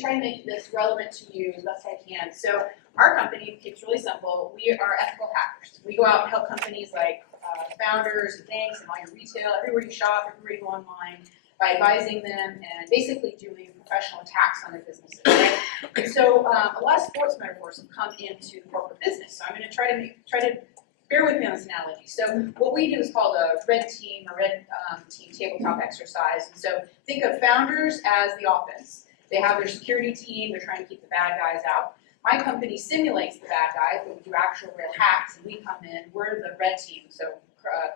try to make this relevant to you as best I can. So our company keeps really simple. We are ethical hackers. We go out and help companies like founders, banks, and all your retail, everywhere you shop, everywhere you go online, by advising them and basically doing professional attacks on their businesses. Right? And so a lot of sports metaphors have come into corporate business. So I'm going to try to bear with me on this analogy. So what we do is called a red team tabletop exercise. And so think of founders as the offense. They have their security team. They're trying to keep the bad guys out. My company simulates the bad guys, but we do actual real hacks, and we come in. We're the red team. So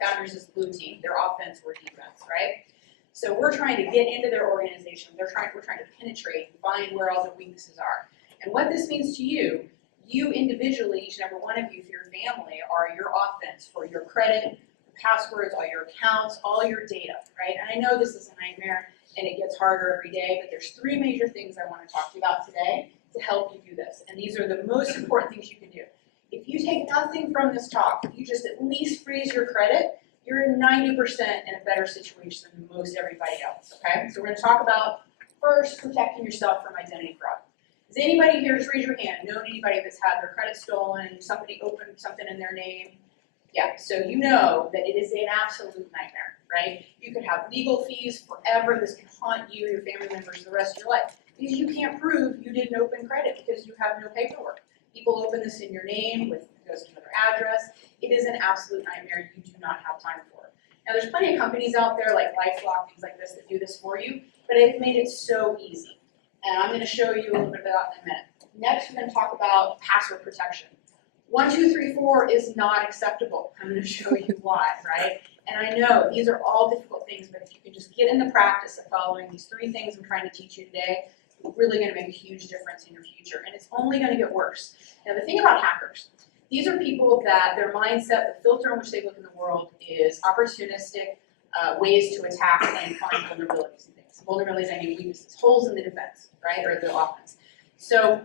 founders is the blue team. Their offense, we're defense, right? So we're trying to get into their organization. We're trying to penetrate and find where all the weaknesses are. And what this means to you, you individually, each and every one of you, for your family, are your offense for your credit, passwords, all your accounts, all your data, right? And I know this is a nightmare and it gets harder every day, but there's three major things I want to talk to you about today to help you do this. And these are the most important things you can do. If you take nothing from this talk, if you just at least freeze your credit, you're 90% in a better situation than most everybody else, okay? So we're going to talk about first protecting yourself from identity fraud. Does anybody here, just raise your hand, know anybody that's had their credit stolen, somebody opened something in their name? Yeah, so you know that it is an absolute nightmare, right? You could have legal fees forever. This can haunt you, your family members, the rest of your life. Because you can't prove you didn't open credit because you have no paperwork. People open this in your name, with it goes to another address. It is an absolute nightmare you do not have time for. Now there's plenty of companies out there like LifeLock, things like this, that do this for you, but they've made it so easy. And I'm going to show you a little bit about that in a minute. Next, we're going to talk about password protection. 1, 2, 3, 4 is not acceptable. I'm going to show you why, right? And I know these are all difficult things, but if you can just get in the practice of following these 3 things I'm trying to teach you today, it's really going to make a huge difference in your future. And it's only going to get worse. Now, the thing about hackers, these are people that their mindset, the filter in which they look in the world is opportunistic ways to attack and find vulnerabilities and things. Vulnerabilities, I mean weaknesses, holes in the defense, right, or the offense. So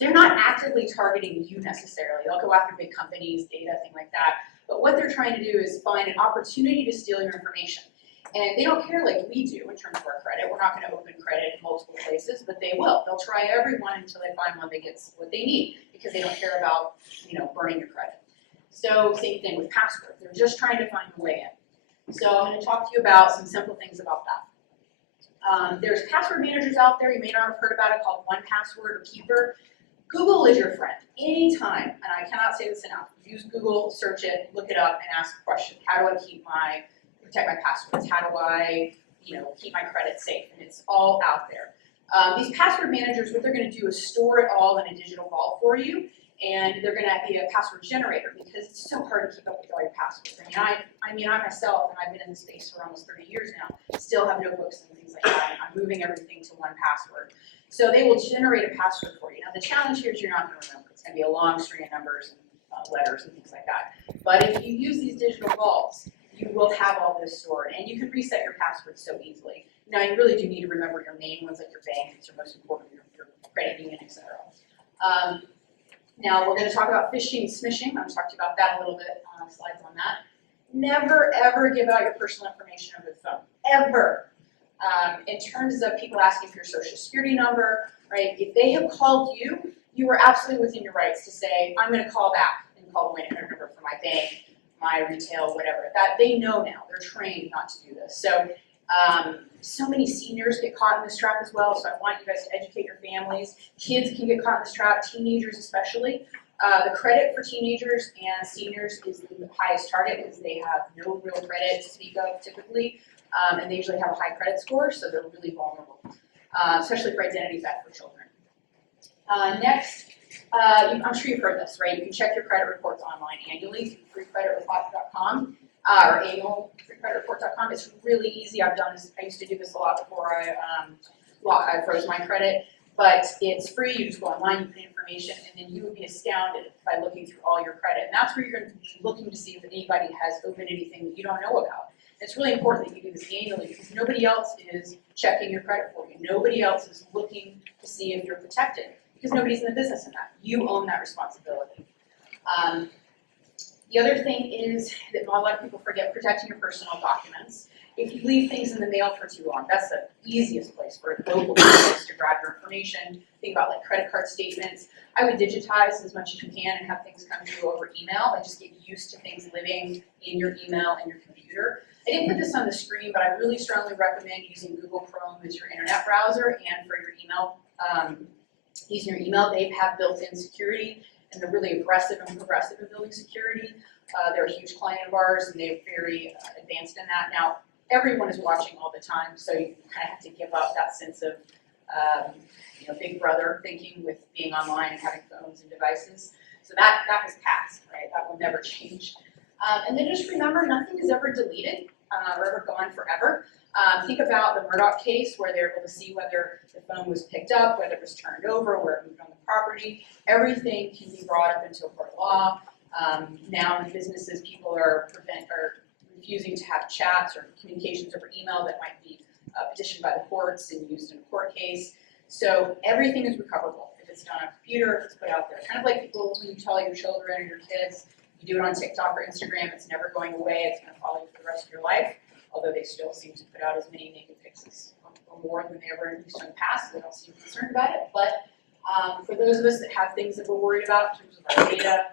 they're not actively targeting you necessarily. They'll go after big companies, data, things like that. But what they're trying to do is find an opportunity to steal your information. And they don't care like we do in terms of our credit. We're not going to open credit in multiple places, but they will. They'll try everyone until they find one that gets what they need because they don't care about, burning your credit. So same thing with passwords. They're just trying to find a way in. So I'm going to talk to you about some simple things about that. There's password managers out there. You may not have heard about it, called 1Password or Keeper. Google is your friend anytime, and I cannot say this enough. Use Google, search it, look it up, and ask a question. How do I protect my passwords? How do I, keep my credit safe? And it's all out there. These password managers, what they're going to do is store it all in a digital vault for you, and they're going to be a password generator because it's so hard to keep up with all your passwords. I myself, and I've been in this space for almost 30 years now, still have notebooks and things like that. I'm moving everything to 1Password. So they will generate a password for you. Now the challenge here is you're not going to remember. It's going to be a long string of numbers and letters and things like that. But if you use these digital vaults, you will have all this stored, and you can reset your password so easily. Now you really do need to remember your main ones, like your bank, it's your most important, your credit union, etc. Now we're going to talk about phishing and smishing. I'm going to talk to you about that a little bit, slides on that. Never ever give out your personal information over the phone, ever. In terms of people asking for your social security number, right? If they have called you, you are absolutely within your rights to say, I'm going to call back and call the 1-800 number for my bank, my retail, whatever. That they know now. They're trained not to do this. So, so many seniors get caught in this trap as well. So I want you guys to educate your families. Kids can get caught in this trap, teenagers especially. The credit for teenagers and seniors is the highest target because they have no real credit to speak of typically. And they usually have a high credit score, so they're really vulnerable, especially for identity theft for children. Next, I'm sure you've heard this, right? You can check your credit reports online annually through freecreditreport.com or annual freecreditreport.com. It's really easy. I've done this. I used to do this a lot before I froze my credit, but it's free. You just go online, you put in information, and then you would be astounded by looking through all your credit. And that's where you're going to be looking to see if anybody has opened anything that you don't know about. It's really important that you do this annually because nobody else is checking your credit for you. Nobody else is looking to see if you're protected because nobody's in the business of that. You own that responsibility. The other thing is that a lot of people forget protecting your personal documents. If you leave things in the mail for too long, that's the easiest place for a local business to grab your information. Think about like credit card statements. I would digitize as much as you can and have things come to you over email and just get used to things living in your email and your computer. I didn't put this on the screen, but I really strongly recommend using Google Chrome as your internet browser and for your email. Using your email, they have built-in security, and they're really aggressive and progressive in building security. They're a huge client of ours, and they're very advanced in that. Now, everyone is watching all the time, so you kind of have to give up that sense of Big Brother thinking with being online and having phones and devices. So that has passed, right? That will never change. And then just remember, nothing is ever deleted or ever gone forever. Think about the Murdoch case where they're able to see whether the phone was picked up, whether it was turned over, where it moved on the property. Everything can be brought up into a court of law. Now in businesses, people are refusing to have chats or communications over email that might be petitioned by the courts and used in a court case. So everything is recoverable if it's done on a computer, if it's put out there. Kind of like people when you tell your children or your kids, you do it on TikTok or Instagram, it's never going away, it's going to follow you for the rest of your life, although they still seem to put out as many naked pics or more than they ever used in the past, so they don't seem concerned about it. But for those of us that have things that we're worried about in terms of our data,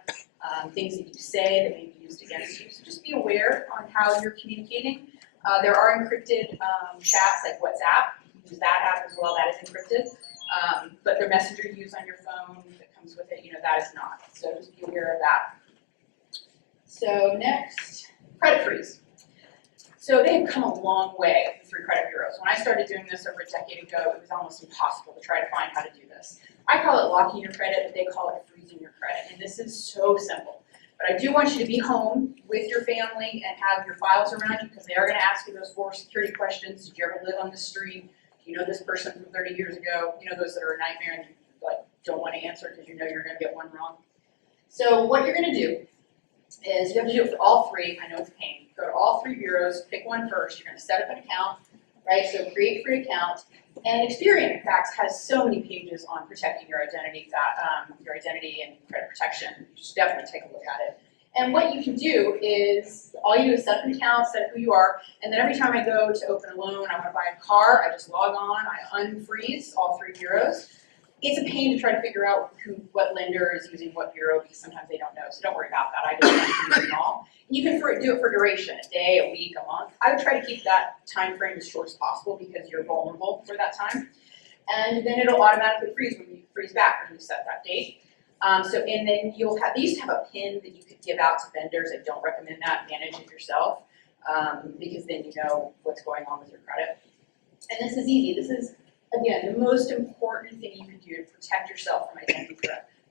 things that you say that may be used against you, so just be aware on how you're communicating. There are encrypted chats like WhatsApp. Use that app as well, that is encrypted. But the messenger you use on your phone that comes with it, that is not. So just be aware of that. So next, credit freeze. So they have come a long way through credit bureaus. When I started doing this over a decade ago, it was almost impossible to try to find how to do this. I call it locking your credit, but they call it freezing your credit. And this is so simple. But I do want you to be home with your family and have your files around you because they are going to ask you those 4 security questions. Did you ever live on the street? Do you know this person from 30 years ago? Those that are a nightmare and you don't want to answer because you're going to get one wrong. So what you're going to do is you have to do it for all 3. I know it's a pain. Go to all 3 bureaus, pick one first. You're going to set up an account, right? So create free account. And Experian, in fact, has so many pages on protecting your identity and credit protection. You should definitely take a look at it. And what you can do is, all you do is set up an account, set up who you are, and then every time I go to open a loan, I want to buy a car, I just log on, I unfreeze all 3 bureaus. It's a pain to try to figure out what lender is using what bureau because sometimes they don't know, so don't worry about that. I just want to use them all. And you can do it for duration, a day, a week, a month. I would try to keep that time frame as short as possible because you're vulnerable for that time. And then it'll automatically freeze when you freeze back when you set that date. And then they used to have a PIN that you could give out to vendors. I don't recommend that. Manage it yourself because then you know what's going on with your credit. And this is easy. This is, again, the most important thing you can do to protect yourself from identity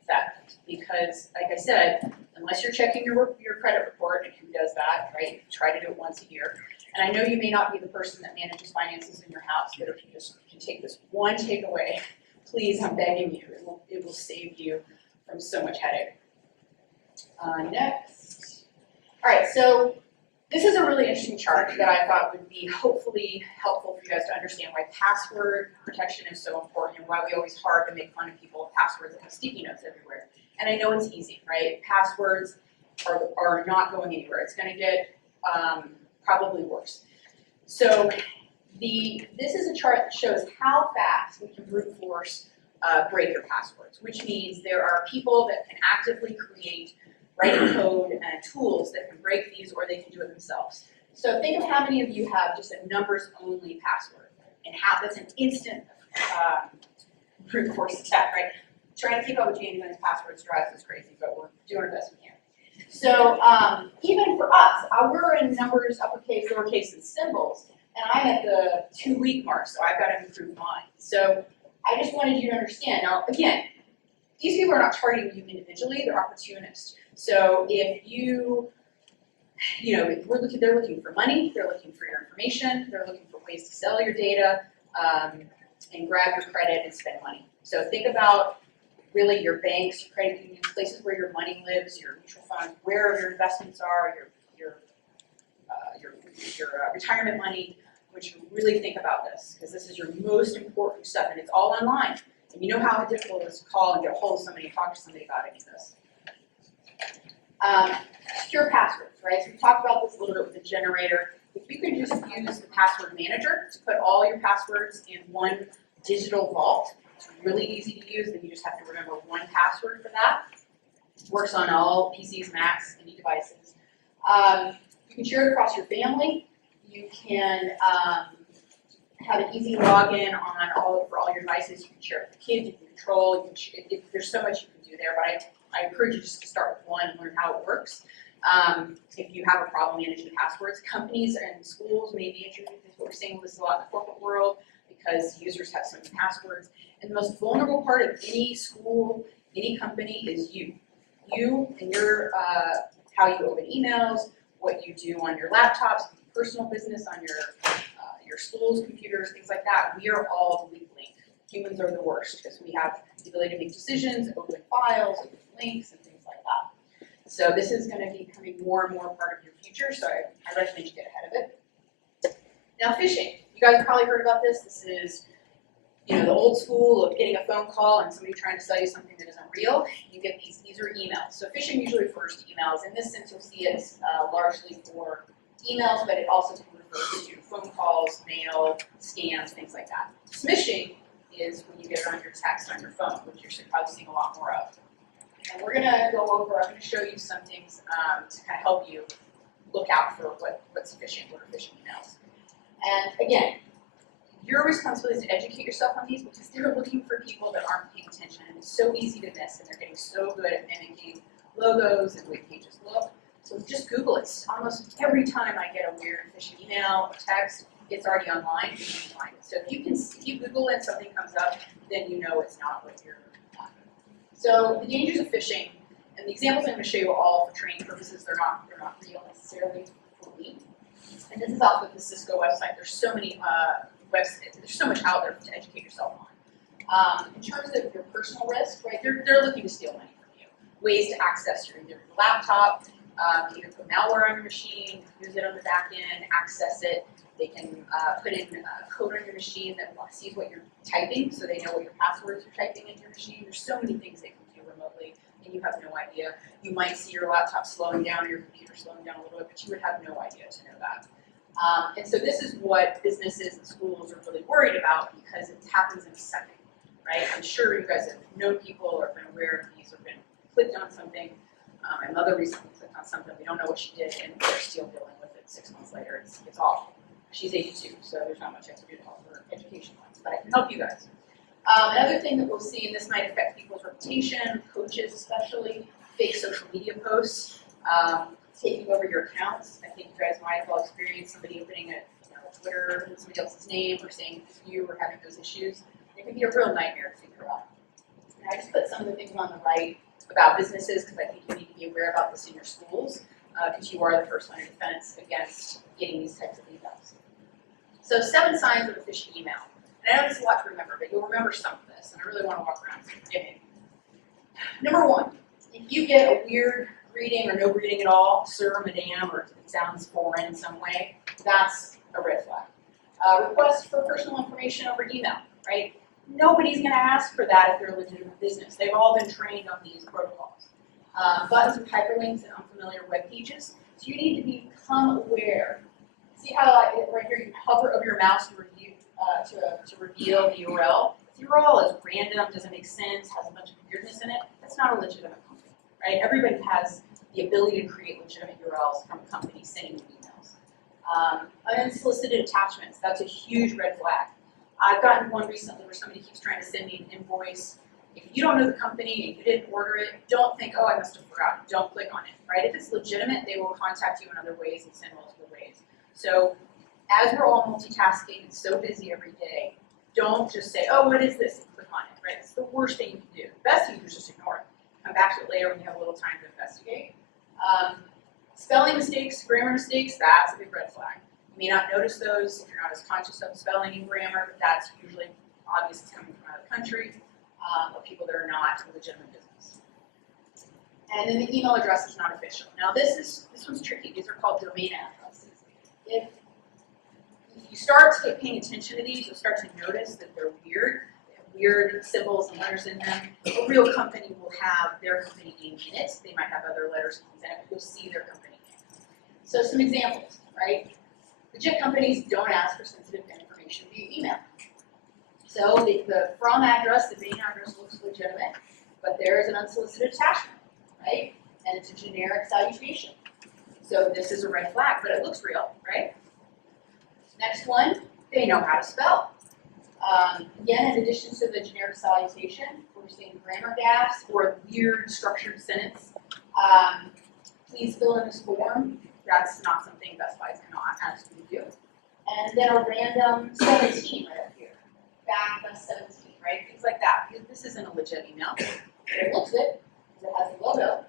theft. Because, like I said, unless you're checking your credit report, and who does that, right? Try to do it once a year. And I know you may not be the person that manages finances in your house, but if you just can take this one takeaway, please, I'm begging you, it will save you from so much headache. Next. All right, so this is a really interesting chart that I thought would be hopefully helpful for you guys to understand why password protection is so important and why we always hard to make fun of people with passwords that have sticky notes everywhere. And I know it's easy, right? Passwords are not going anywhere. It's going to get probably worse. So this is a chart that shows how fast we can brute force break your passwords, which means there are people that can actively create writing code and tools that can break these, or they can do it themselves. So think of how many of you have just a numbers-only password, and how that's an instant brute force attack, right? Trying to keep up with January's passwords drives us crazy, but we're doing our best we can. So even for us, we're in numbers, uppercase, lowercase, and symbols, and I'm at the 2-week mark, so I've got to improve mine. So I just wanted you to understand. Now, again, these people are not targeting you individually; they're opportunists. So if they're looking for money, they're looking for your information, they're looking for ways to sell your data and grab your credit and spend money. So think about really your banks, your credit unions, places where your money lives, your mutual funds, where your investments are, your retirement money. Which really think about this because this is your most important stuff, and it's all online. And you know how difficult it is to call and get a hold of somebody and talk to somebody about any of this. Secure passwords, right? So we talked about this a little bit with the generator. if you could just use the password manager to put all your passwords in one digital vault, it's really easy to use, then you just have to remember one password for that. Works on all PCs, Macs, any devices. You can share it across your family. You can have an easy login on for all your devices. You can share it with the kids, you can control, there's so much you can do there, but I encourage you just to start with one and learn how it works. If you have a problem managing passwords, companies and schools may be interested in what we're seeing with this a lot in the corporate world because users have so many passwords. And the most vulnerable part of any school, any company is you. You and your how you open emails, what you do on your laptops, personal business on your school's computers, things like that. We are all the weak link. Humans are the worst because we have the ability to make decisions, open files, open links, and things like that. So this is going to be becoming more and more part of your future, so I recommend you get ahead of it. Now phishing. You guys have probably heard about this. This is the old school of getting a phone call and somebody trying to sell you something that isn't real. You get these are emails. So phishing usually refers to emails. In this sense, you'll see it largely for emails, but it also refers to phone calls, mail, scams, things like that. Smishing is when you get it on your text on your phone, which you're probably seeing a lot more of. And we're going to go over, I'm going to show you some things to kind of help you look out for what's phishing, what are phishing emails. And again, your responsibility is to educate yourself on these because they're looking for people that aren't paying attention, and it's so easy to miss, and they're getting so good at mimicking logos and the way pages look. So just Google it. Almost every time I get a weird phishing email or text, it's already online. You can find it. So if you Google it and something comes up, then you know it's not what you're on. So the dangers of phishing, and the examples I'm going to show you are all for training purposes. They're not real necessarily for me. And this is off of the Cisco website. There's so many there's so much out there to educate yourself on. In terms of your personal risk, right? They're looking to steal money from you. Ways to access your laptop. You can put malware on your machine, use it on the back end, access it. They can put in code on your machine that sees what you're typing, so they know what your passwords you're typing in your machine. There's so many things they can do remotely, and you have no idea. You might see your laptop slowing down or your computer slowing down a little bit, but you would have no idea to know that. And so this is what businesses and schools are really worried about because it happens in a second, right? I'm sure you guys have known people or been aware of these or been clicked on something. My mother recently clicked on something. We don't know what she did, and we're still dealing with it 6 months later. It's awful. She's 82, so there's not much I can do to help her education-wise, but I can help you guys. Another thing that we'll see, and this might affect people's reputation, coaches especially, fake social media posts, taking over your accounts. I think you guys might have all experienced somebody opening a Twitter in somebody else's name or saying you were having those issues. It can be a real nightmare to figure out. And I just put some of the things on the right about businesses because I think you need to be aware about this in your schools because you are the first line of defense against getting these types of emails. So 7 signs of a phishing email. And I know this is a lot to remember, but you'll remember some of this, and I really want to walk around and get in. Number 1, if you get a weird greeting or no greeting at all, sir, madam, or it sounds foreign in some way, that's a red flag. Request for personal information over email, right? Nobody's going to ask for that if they're a legitimate business. They've all been trained on these protocols. Buttons and hyperlinks and unfamiliar web pages. So you need to become aware. See how right here you hover over your mouse to reveal the URL. If the URL is random, doesn't make sense, has a bunch of weirdness in it, that's not a legitimate company, right? Everybody has the ability to create legitimate URLs from companies sending you emails. Unsolicited attachments, that's a huge red flag. I've gotten one recently where somebody keeps trying to send me an invoice. If you don't know the company and you didn't order it, don't think, oh, I must have forgotten. Don't click on it, right? If it's legitimate, they will contact you in other ways and send multiple ways. So as we're all multitasking and so busy every day, don't just say, oh, what is this? And click on it, right? It's the worst thing you can do. The best thing you do is just ignore it. Come back to it later when you have a little time to investigate. Spelling mistakes, grammar mistakes, that's a big red flag. You may not notice those if you're not as conscious of spelling and grammar, but that's usually obvious it's coming from out of the country, or people that are not a legitimate business. And then the email address is not official. Now this one's tricky. These are called domain addresses. If you start to get paying attention to these, you'll start to notice that they're weird. They have weird symbols and letters in them. A real company will have their company name in it. They might have other letters in it, but you'll see their company name. So some examples, right? Legit companies don't ask for sensitive information via email. So the from address, the main address looks legitimate, but there is an unsolicited attachment, right? And it's a generic salutation. So this is a red flag, but it looks real, right? Next one, they know how to spell. Again, in addition to the generic salutation, we're seeing grammar gaffes or weird structured sentence. Please fill in this form. That's not something Best Buy cannot ask you to do. And then a random 17 right up here. Back plus 17, right? Things like that. This isn't a legit email. But it looks good because it has the logo.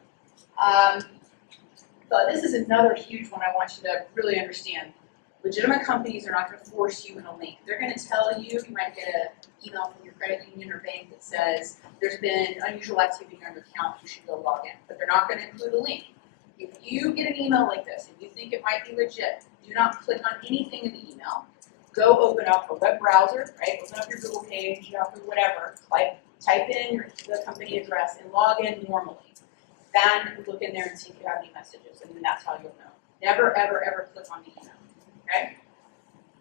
But this is another huge one I want you to really understand. Legitimate companies are not going to force you in a link. They're going to tell you, you might get an email from your credit union or bank that says there's been unusual activity on your account, you should go log in. But they're not going to include a link. If you get an email like this and you think it might be legit, do not click on anything in the email. Go open up a web browser, right? Open up your Google page, Yahoo, whatever. Like type in the company address and log in normally. Then look in there and see if you have any messages, and then that's how you'll know. Never, ever, ever click on the email. Okay?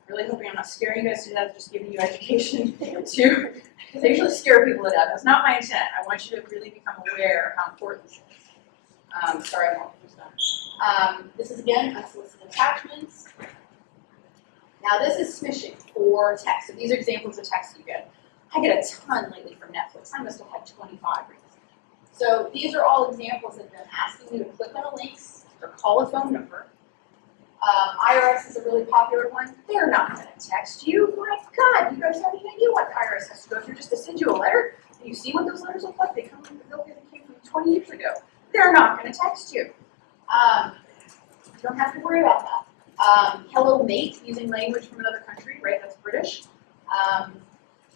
Really hoping I'm not scaring you guys to death, just giving you education too, because I usually scare people to death. That's not my intent. I want you to really become aware of how important this is. Sorry, I'm almost done. This is again unsolicited attachments. Now this is smishing for text. So these are examples of text you get. I get a ton lately from Netflix. I must have had 25 recently. So these are all examples of them asking you to click on a link or call a phone number. IRS is a really popular one. They're not going to text you. My God, you guys have any idea what the IRS has to go through just to send you a letter? And you see what those letters look like? They come from the bill that came from 20 years ago. They're not going to text you. You don't have to worry about that. Hello mate, using language from another country, right? That's British.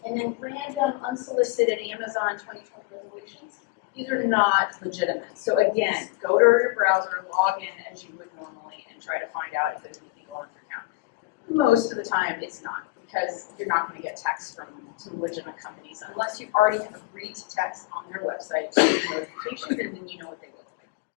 And then random unsolicited Amazon 2020 resolutions. These are not legitimate. So again, go to your browser, log in as you would normally, and try to find out if there's anything going on with your account. Most of the time, it's not, because you're not going to get text from some legitimate companies unless you already have agreed to text on their website to notifications, and then you know what they look